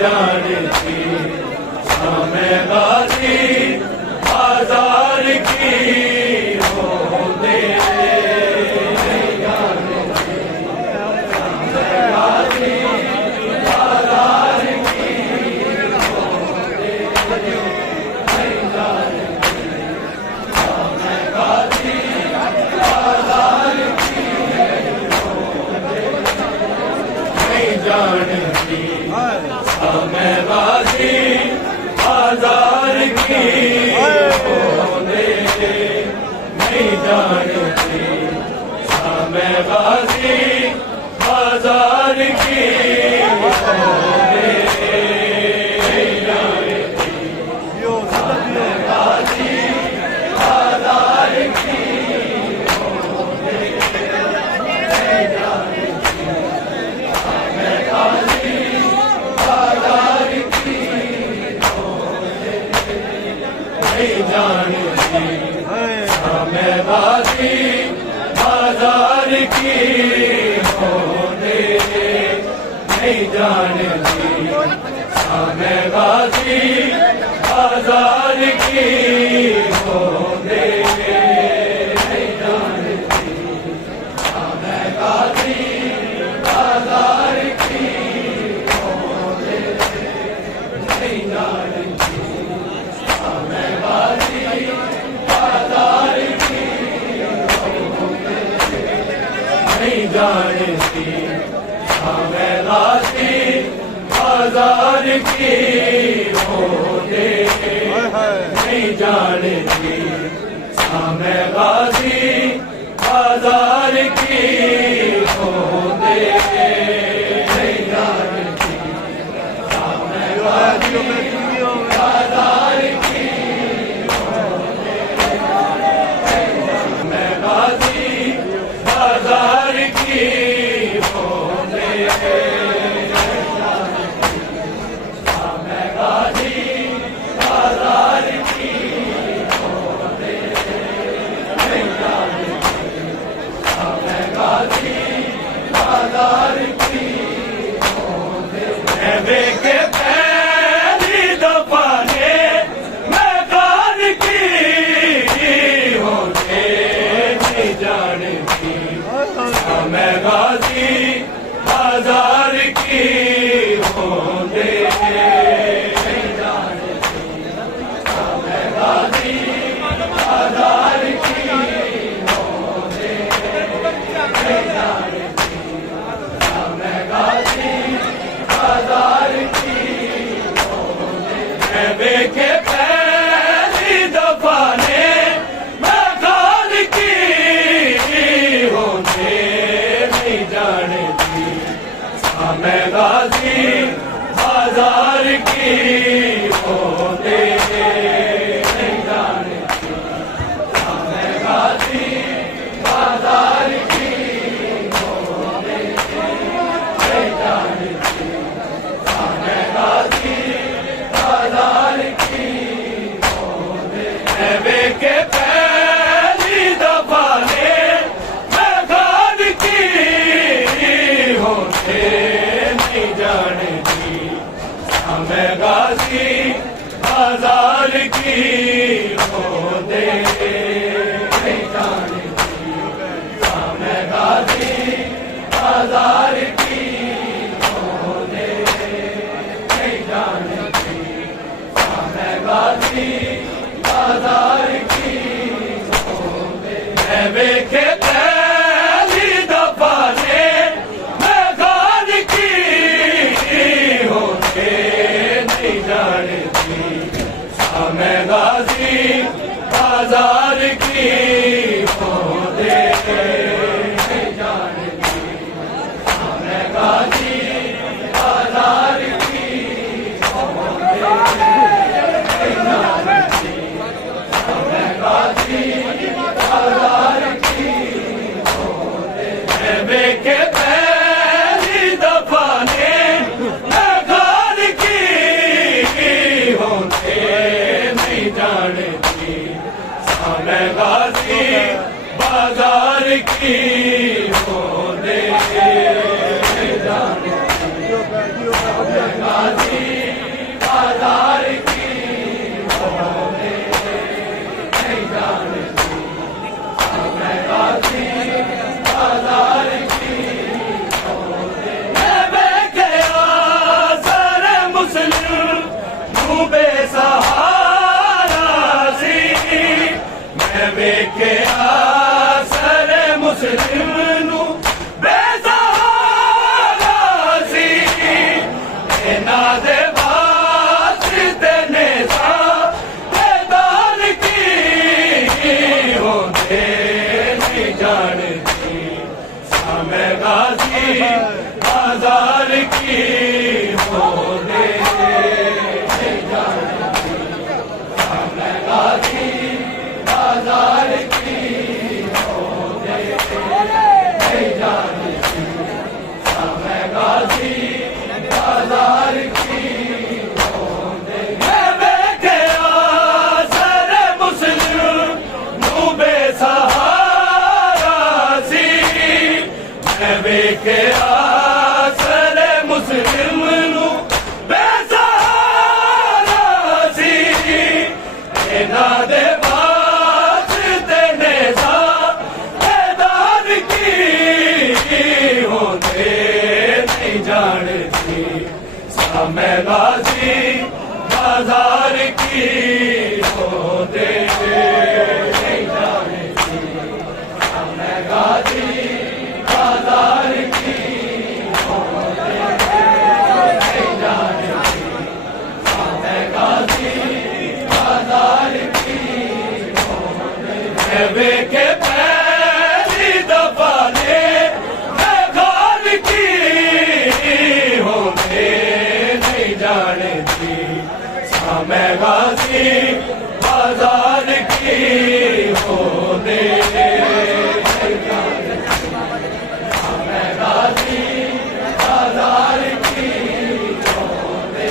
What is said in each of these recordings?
जानती समय गाती गाजी बाजार की हमें गाजी बाजार की होने नहीं जानती हमें गाजी बाजार की होने नहीं जानती हमें गाजी बाजार की होने नहीं जानती हमें गाजी बाजार की नहीं जानती हमें गाजी बाजार की होने नहीं जानती हमें गाजी बाजार की होने नहीं जानती हमें गाजी बाजार की हमें गाजी बाजार की होने हमें गाजी बाजार की होने नहीं जानती हमें गाजी बाजार की होने के पहली दफा ने मैं गान की होने नहीं जानती हमें गाजी बाजार की होने नहीं जानती हमें गाजी बाजार की होने नहीं जानती हमें गाजी बाजार की होने के पहली दफा ने मैं गान की होने नहीं जानती हमें गाजी बाजार की होने नहीं जानती हमें गाजी बाजार की होने नहीं जानती हमें गाजी बाजार की होने के पहली दफा ने मैं गान की होने नहीं जानती हमें गाजी बाजार की होने नहीं जानती हमें गाजी बाजार की होने नहीं जानती हमें गाजी बाजार की होने के पहली दफा ने मैं गान की होने नहीं जानती हमें गाजी बाजार की होने नहीं जानती हमें गाजी बाजार की होने नहीं जानती हमें गाजी बाजार की होने के पहली दफा ने मैं गान की होने नहीं जानती हमें गाजी बाजार की होने नहीं जानती हमें गाजी बाजार की होने नहीं जानती हमें गाजी बाजार की होने मैं गया सारे मुस्लिम तू बेसहारा सी मैं गया सारे मुस्लिम नू बेसहारा सी ना दे वास्ते ने सा बेदान की होने नहीं जानती बाजार की होने नहीं जानती मैं गाजी बाजार की होने नहीं जानती मैं गाजी बाजार की होने मैं बैठे आसर मुस्लिम नू बेसहारा सी मैं बैठे आसर मुस्लिम नू बेसहारा सी ना दे वास्ते ने सादार की होते नहीं जानती मैं गाजी बाजार की होते नहीं जानती मैं गाजी बाजार की होते नहीं जानती मैं गाजी बाजार की होते के पहली दफा ने मैं गाल की होते नहीं जानती मैं गाजी बाजार की होते नहीं जानती मैं गाजी बाजार की होते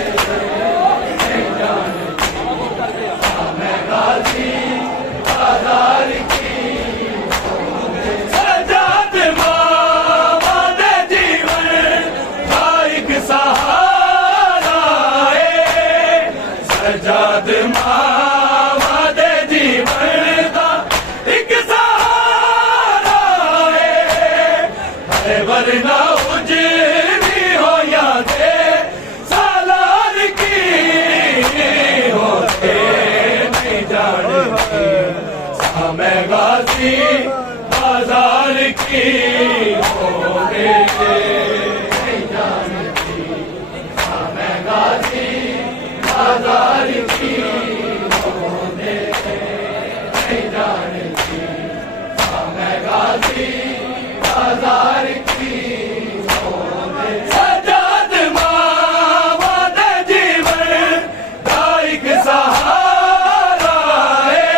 नहीं जानती मैं गाजी बाजार की सजाद मामा दे जीवन का एक सहारा है सजाद मामा दे जीवन का एक सहारा है वरना उजड़ी हो या दे सालार की होते नहीं जानती मैं गाजी बाजार की होते नहीं जानती मैं गाजी बाजार की होते नहीं जानती मैं गाजी बाजार की होते सजाद मामा दे जीवन का एक सहारा है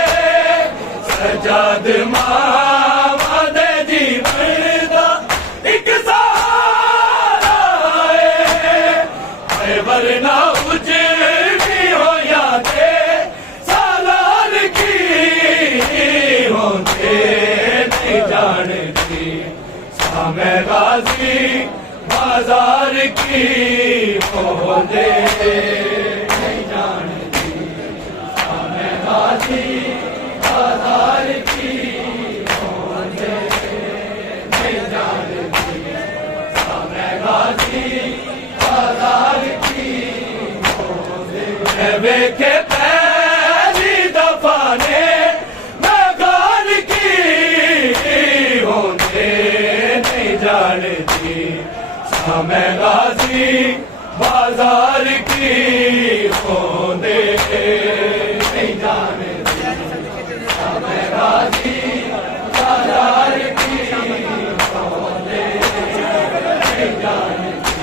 सजाद मामा दे जीवन का एक सहारा है वरना उजड़ी हो या दे सालार की होते नहीं जानती मैं गाजी बाजार की होते नहीं जानती मैं गाजी बाजार की होते नहीं जानती मैं गाजी बाजार की होते वेखे पहली दफा ने मैं गाल की होते नहीं जानती मैं गाजी बाजार की होते नहीं जानती मैं गाजी बाजार की होते नहीं जानती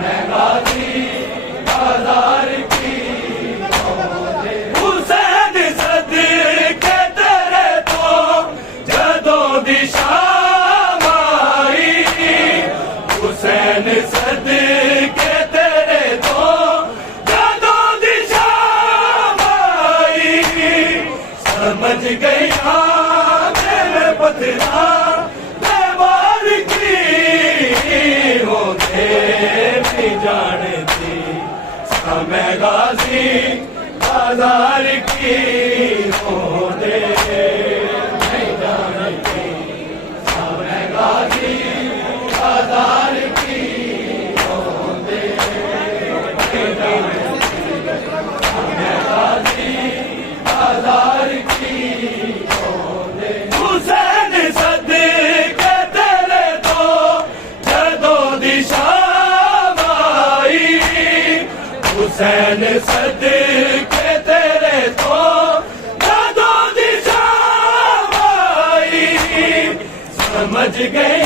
मैं गाजी बाजार की होते हुसैन सदके तेरे तो जदों दिशा हुसैन सदके तेरे तो जदों दिशा माई समझ गया मेरे पतना दरबार की होते नहीं जानती मैं गाजी बाजार की होते नहीं जानती मैं गाजी बाजार की होते नहीं जानती मैं गाजी बाजार की होते हुसैन सदके तेरे तो जदों दिशा माई हुसैन सदके तेरे तो जदों दिशा माई समझ गई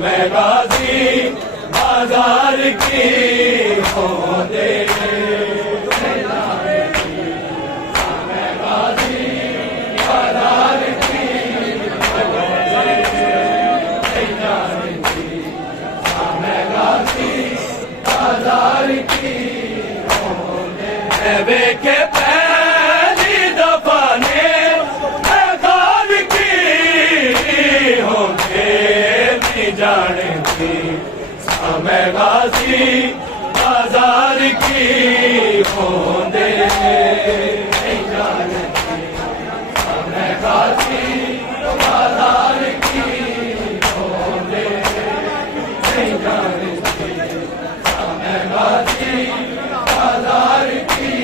मैं गाजी बाजार की होंदे के पहली दफा ने मैदान की होंगे नहीं जाने थी समय गाजी बाजार की होंगे नहीं जाने थी समय गाजी बाजार की होंगे नहीं जाने थी समय गाजी बाजार की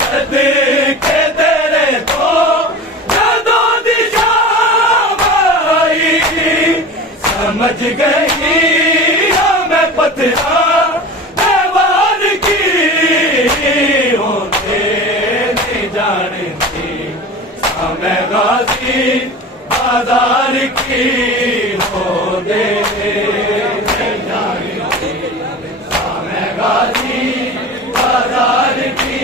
सदके तेरे तो जदों दिशा आई समझ गई मैं पत्थरा दीवार की होते नहीं जाने थी समय गाजी बाजार की होते नहीं जाने थी समय गाजी बाजार की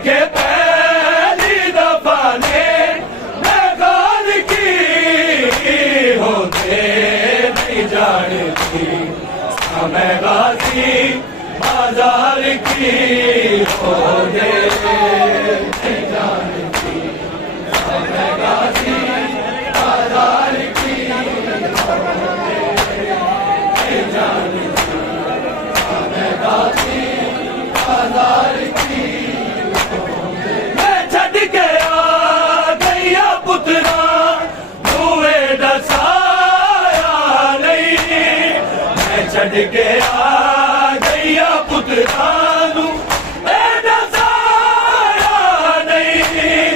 के पहली दफा ने मैदान की होते नहीं जाने थी समय गाजी बाजार की होते नहीं जाने थी समय गाजी बाजार की होते नहीं जाने थी समय गाजी बाजार की पुत्रा हुए दसाया नहीं मैं छड़ के आ गया पुत्रा दसाया नहीं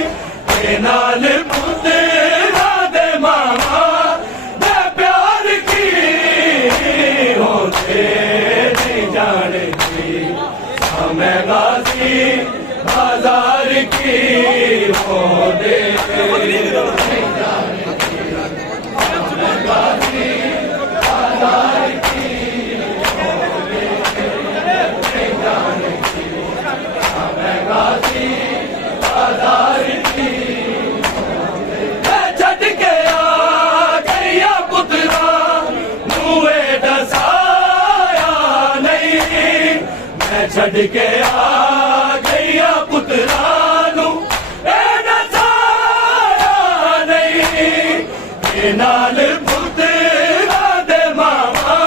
के नाल पुत्रा दे मामा दे प्यार की होते नहीं जाने थी समय गाजी बाजार की होते छड़ के आ गया पुत्रा दसाया नहीं के नाल पुत्रा दे मामा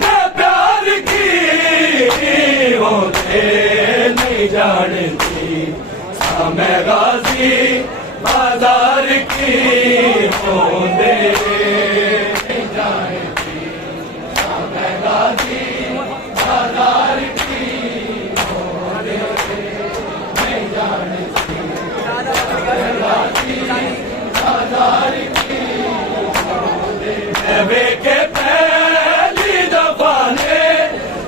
दे प्यार की होते नहीं जाने थी समय गाजी बाजार की होते नहीं जाने थी समय गाजी बाजार के पहली दफा ने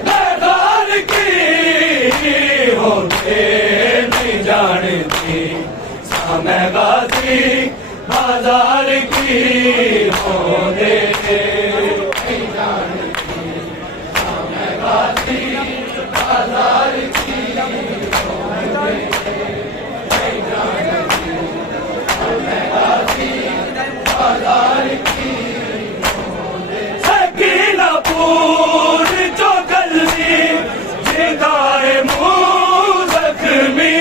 मैदान की होते नहीं जाने थी समय गाजी बाजार की होते नहीं जाने थी समय गाजी बाजार की होते नहीं जाने थी समय गाजी बाजार की पूर जो गली जिदाए मुँह जख्मी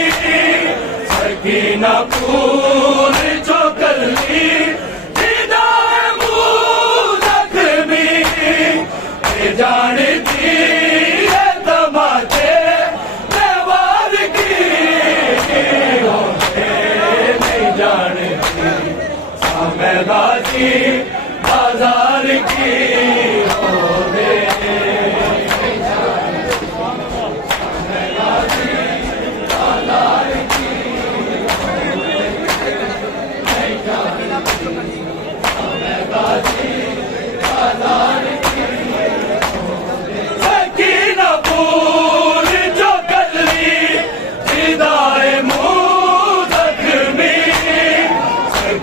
सकीना पूर जो गली जिदाए मुँह जख्मी जानती है तमाचे दीवार की होते नहीं जानती समय गाजी बाजार की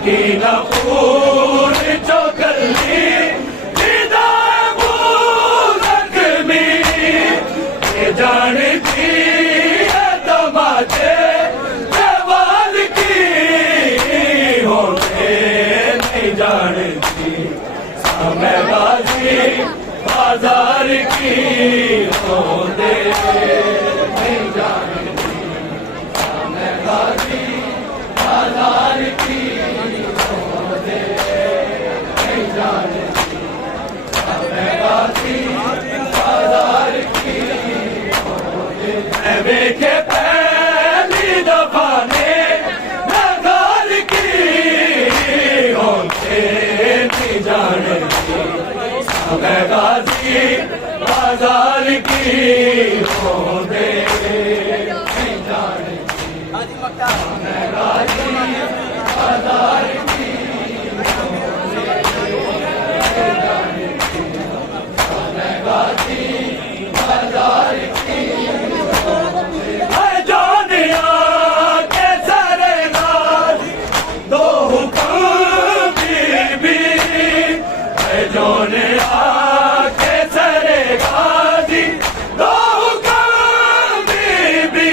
की नपूर चौकली जानती है तमाचे जवान की होते नहीं जानती समय बाजी बाजार की होते नहीं जानती समय बाजी बाजार की होते नहीं जानती समय बाजी बाजार की देखे पहली दफा ने नगार की होते नहीं जानती समय गाजी बाजार की होते नहीं जानती समय गाजी बाजार की होते नहीं जानती समय गाजी बाजार की जोने आके सरे गाजी दो बीबी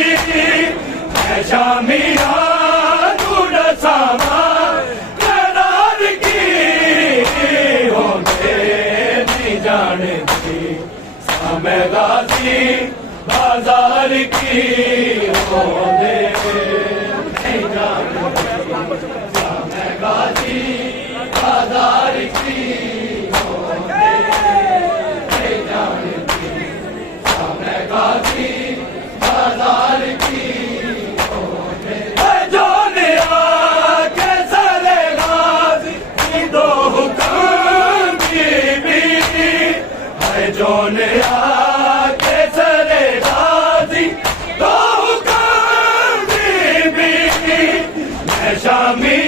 शामिया दूर सामा करार की होते नहीं जानती समय गाजी बाजार की होते नहीं जानती समय गाजी बाजार की गाजी बाजार की जो आके सरे गाजी दो हुक्म बीबी है जो आके सरे गाजी दो हुक्म बीबी मैं शामी